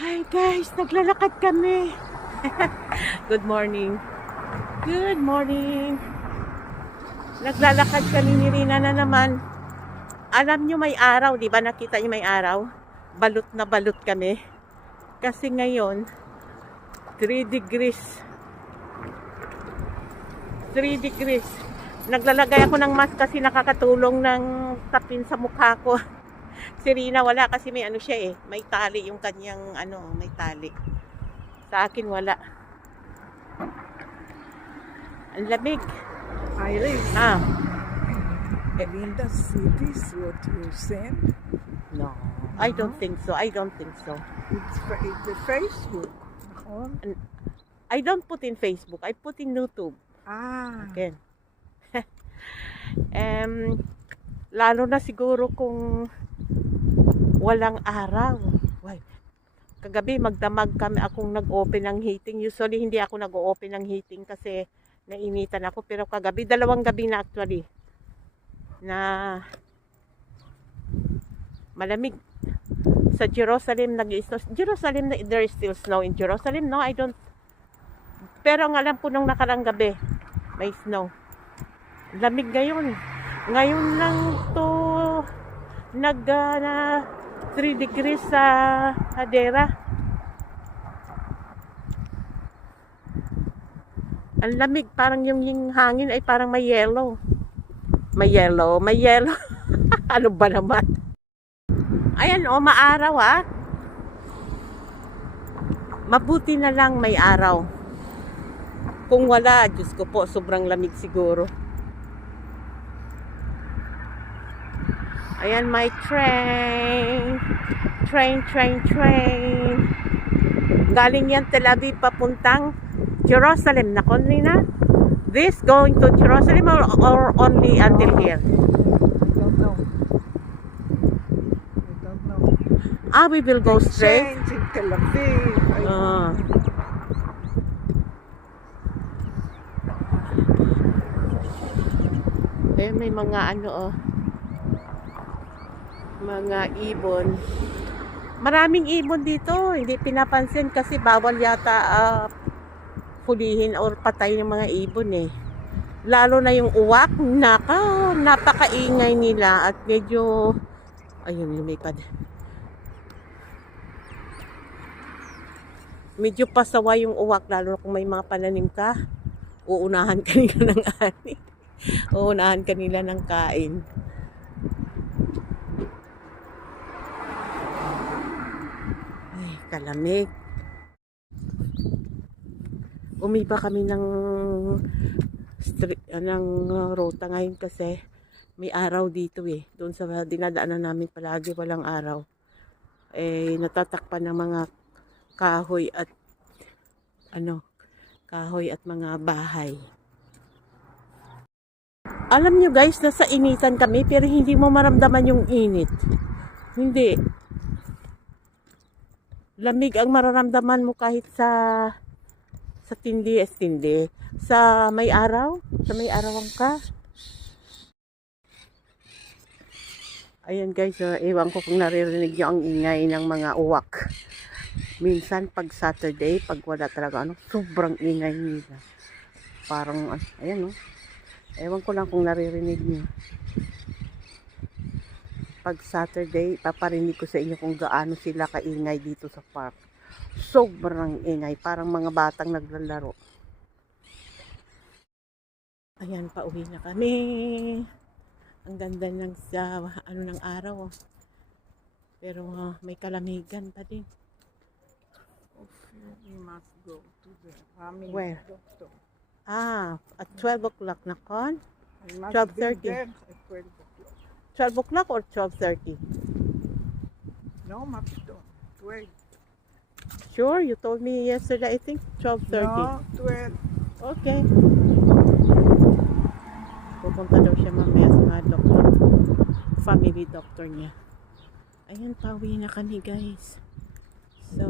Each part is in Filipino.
Hi guys, naglalakad kami. Good morning. Good morning. Naglalakad kami ni Rina na naman. Alam nyo may araw, di ba nakita nyo may araw? Balot na balot kami. Kasi ngayon, 3 degrees. 3 degrees. Naglalagay ako ng mask kasi nakakatulong ng tapin sa mukha ko. Si Rina wala kasi may ano siya eh. May tali yung kanyang ano, may tali. Sa akin wala. Ang lamig. Iris, Ah, Linda, see this what you send? no. I don't think so. I don't think so. It's, it's the Facebook. On. I don't put in Facebook. I put in YouTube. Ah, Again. um, lalo na siguro kung walang araw. Why? Kagabi magdamag kami akong nag-open ng heating. Usually hindi ako nag-open ng heating kasi nainitan ako. Pero kagabi, dalawang gabi na actually na malamig. Sa Jerusalem nag Jerusalem, na- there is still snow in Jerusalem. No, I don't. Pero ang alam ko nung nakarang gabi, may snow. Lamig ngayon. Ngayon lang to nag ah, na 3 degrees sa Hadera. Ang lamig, parang yung, yung hangin ay parang may yellow. May yellow, may yellow. ano ba naman? Ayan o, maaraw ah. Mabuti na lang may araw. Kung wala, Diyos ko po, sobrang lamig siguro. Ayan, my train. Train, train, train. Galing yan Tel Aviv papuntang Jerusalem. Na na? This going to Jerusalem or, or only until here? I don't know. I don't know. Ah, we will go straight. Change in Tel Aviv. Ah. Eh, may mga ano oh. Mga ibon. Maraming ibon dito. Hindi pinapansin kasi bawal yata ah, pulihin or patay ng mga ibon eh. Lalo na yung uwak. Naka, napakaingay nila at medyo ayun lumipad. medyo pasawa yung uwak lalo na kung may mga pananim ka uunahan ka nila ng ani uunahan ka nila ng kain ay kalamig umiba kami ng street, ah, ng uh, rota ngayon kasi may araw dito eh doon sa dinadaanan namin palagi walang araw eh natatakpan ng mga kahoy at ano, kahoy at mga bahay. Alam nyo guys, nasa initan kami pero hindi mo maramdaman yung init. Hindi. Lamig ang mararamdaman mo kahit sa sa tindi es tindi. Sa may araw, sa may arawan ka. Ayan guys, uh, ewan ko kung naririnig nyo ang ingay ng mga uwak. Minsan pag Saturday, pag wala talaga ano, sobrang ingay nila. Parang, ah, ayan oh. Ewan ko lang kung naririnig niyo. Pag Saturday, paparinig ko sa inyo kung gaano sila kaingay dito sa park. Sobrang ingay, parang mga batang naglalaro. Ayan, pauwi na kami. Ang ganda ng sa, ano ng araw. oh. Pero ah, may kalamigan pa din. We must go to the family Where? doctor. Ah, at 12 o'clock na kon? I must 12:30. Be there at 12 o'clock. 12 o'clock or 12.30? No, do. 12. Sure, you told me yesterday, I think 12.30. No, 12. Okay. Pupunta daw siya mamaya sa mga doktor. Family doctor niya. Ayan, pauwi na kami guys. So,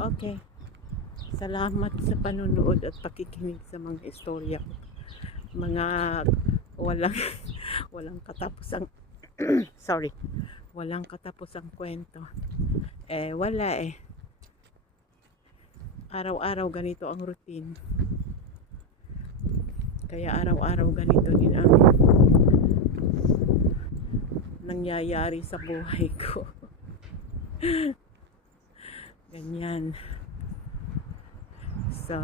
okay. Salamat sa panunood at pakikinig sa mga istorya ko. Mga walang walang katapusang sorry Walang katapusang kwento. Eh, wala eh. Araw-araw ganito ang routine. Kaya araw-araw ganito din ang nangyayari sa buhay ko. Ganyan. So,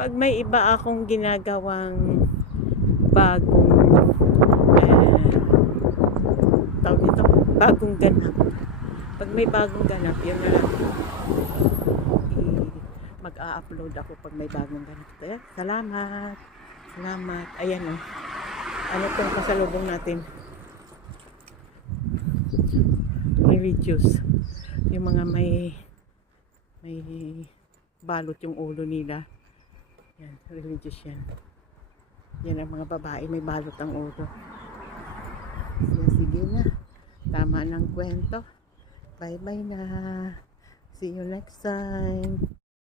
pag may iba akong ginagawang bagong eh, tawag nito, bagong ganap. Pag may bagong ganap, yun na lang. Mag-a-upload ako pag may bagong ganap. Kaya, salamat. Salamat. Ayan o. Ano itong pasalubong natin? Religious. Yung mga may may balot yung ulo nila. Yan, religious yan. Yan ang mga babae, may balot ang ulo. Sige, sige na. Tama ng kwento. Bye-bye na. See you next time.